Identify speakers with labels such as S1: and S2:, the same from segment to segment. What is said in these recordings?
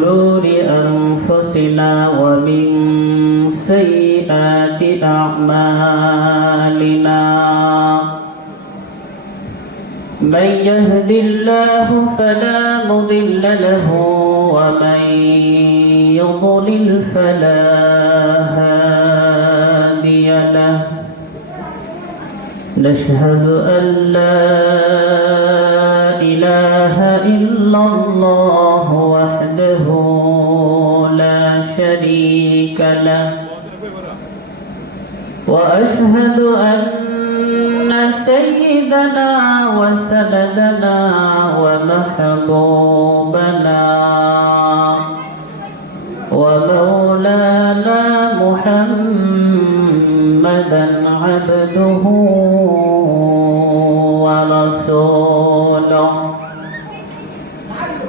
S1: شرور أنفسنا ومن سيئات أعمالنا. من يهد الله فلا مضل له ومن يضلل فلا هادي له. نشهد أن لا الله وحده لا شريك له. وأشهد أن سيدنا وسندنا ومحبوبنا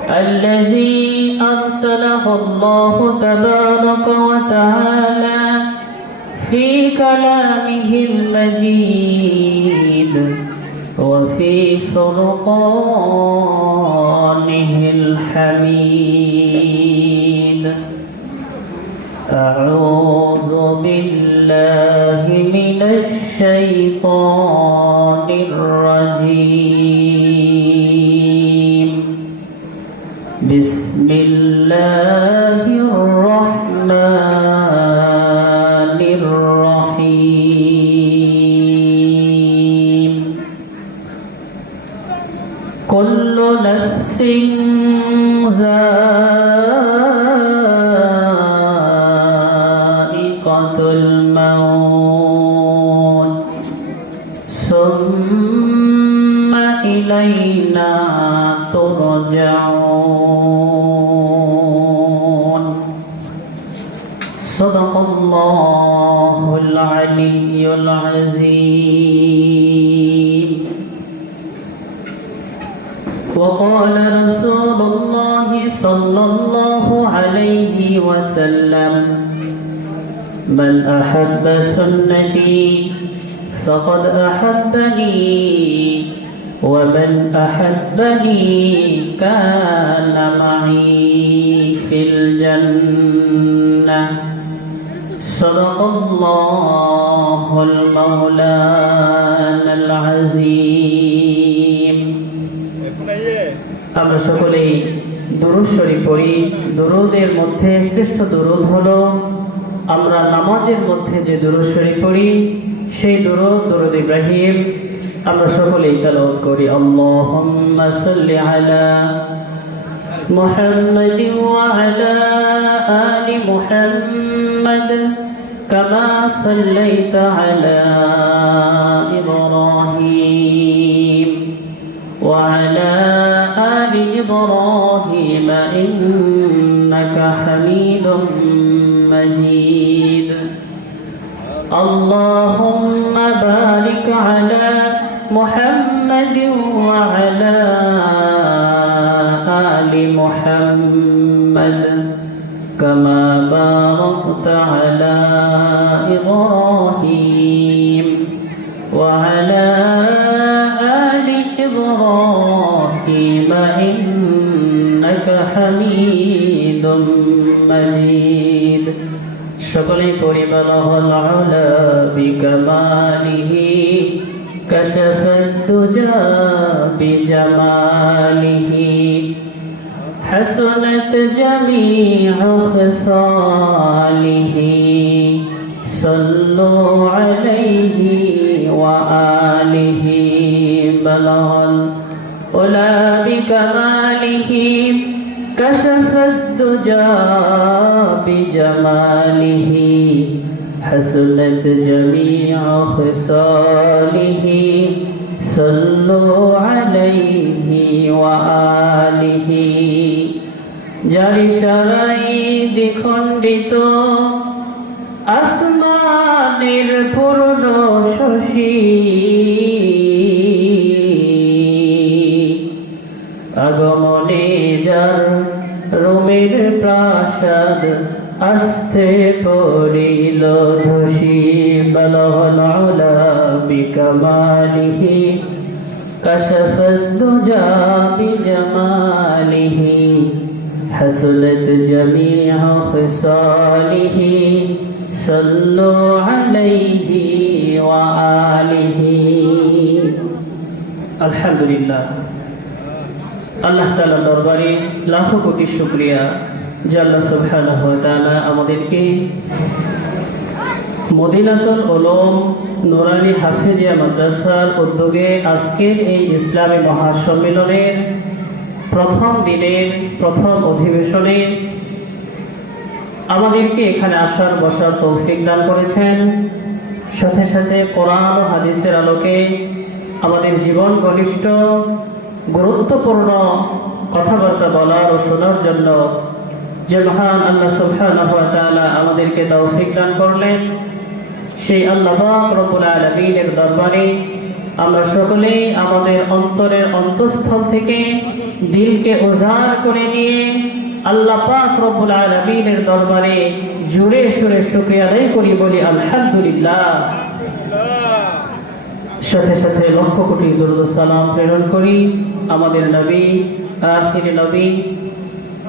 S1: الذي أرسله الله تبارك وتعالى في كلامه المجيد وفي فرقانه الحميد. أعوذ بالله من الشيطان بسم الله الرحمن الرحيم. كل نفس ذائقة ترجعون صدق الله العلي العظيم. وقال رسول الله صلى الله عليه وسلم من أحب سنتي فقد أحبني ومن أحبني كان معي في الجنة صدق الله المولانا العظيم আমরা সকলেই দুরুদ শরীফ পড়ি দুরুদের মধ্যে শ্রেষ্ঠ দুরুদ হলো আমরা নামাজের মধ্যে যে দুরুদ শরীফ পড়ি সেই দুরুদ দুরুদ ইব্রাহিম আমরা সকলেই তেলাওয়াত করি আল্লাহুম্মা সাল্লি আলা محمد وعلى آل محمد كما صليت على إبراهيم وعلى آل إبراهيم إنك حميد مجيد اللهم بارك على محمد وعلى آل محمد كما باركت على إبراهيم وعلى آل إبراهيم إنك حميد مجيد. شكري قريب الله العلا بكماله كشف الدجى بجماله. حسنت جميع خصاله. صلوا عليه وآله. بلغ الأولى بكماله كشف الدجى بجماله. حسنت جميع خصاله صلوا عليه وآله জারি সারাই দ্বিখণ্ডিত আসমানের পূর্ণ শশী আগমনে যার রোমের প্রাসাদ আস্তে পড়িল ধসি বলহলা বিকমালিহি كشف الدجى بجماله حسنت جميع خصاله صلوا عليه وآله الحمد لله আল্লাহ তালার দরবারে লাখো কোটি শুক্রিয়া যে আল্লাহ সুবহানাহু ওয়া তাআলা আমাদেরকে মদিনাতুল উলুম নুরানি হাফিজিয়া মাদ্রাসার উদ্যোগে আজকের এই ইসলামী মহাসম্মেলনের প্রথম দিনের, প্রথম অধিবেশনে আমাদেরকে এখানে আসার, বসার তৌফিক দান করেছেন। সাথে সাথে কোরআন ও হাদিসের আলোকে আমাদের জীবন ঘনিষ্ঠ, গুরুত্বপূর্ণ কথাবার্তা বলার ও শোনার জন্য যে মহান আল্লাহ সুবহানাহু ওয়া তাআলা আমাদেরকে তৌফিক দান করলেন, সেই আল্লাহ পাক রব্বুল আলামিনের দরবারে আমরা সকলেই আমাদের অন্তরের অন্তঃস্থল থেকে দিলকে উজাড় করে নিয়ে আল্লাহ পাক রব্বুল আলামিনের দরবারে জুড়ে সুরে শুকরিয়া আদায় করি, বলি আলহামদুলিল্লাহ। সাথে সাথে লক্ষ কোটি দুরুদ সালাম প্রেরণ করি, আমাদের নবী, আখির নবী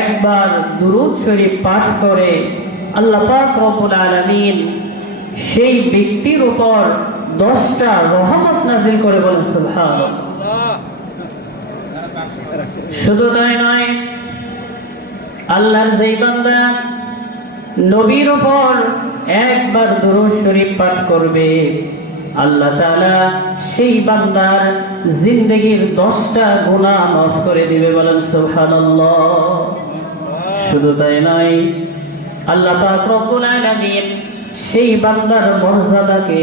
S1: একবার দুরুদ শরীফ পাঠ করে আল্লাহ পাক রব্বুল আলামিন সেই ব্যক্তির উপর দশটা রহমত নাজিল করে বলেন, সুবহানাল্লাহ। শুধু তাই নয়, আল্লাহর যেই বান্দা নবীর উপর একবার দুরুদ শরীফ পাঠ করবে, আল্লাহ তাআলা সেই বান্দার জিন্দগির দশটা গুণা মাফ করে দিবে বলেন সোহান শুধু তাই নয়, আল্লাহ সেই বান্দার মর্যাদাকে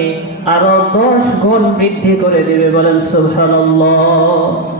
S1: আরও দশ গুণ বৃদ্ধি করে দিবে বলেন সুবহানাল্লাহ।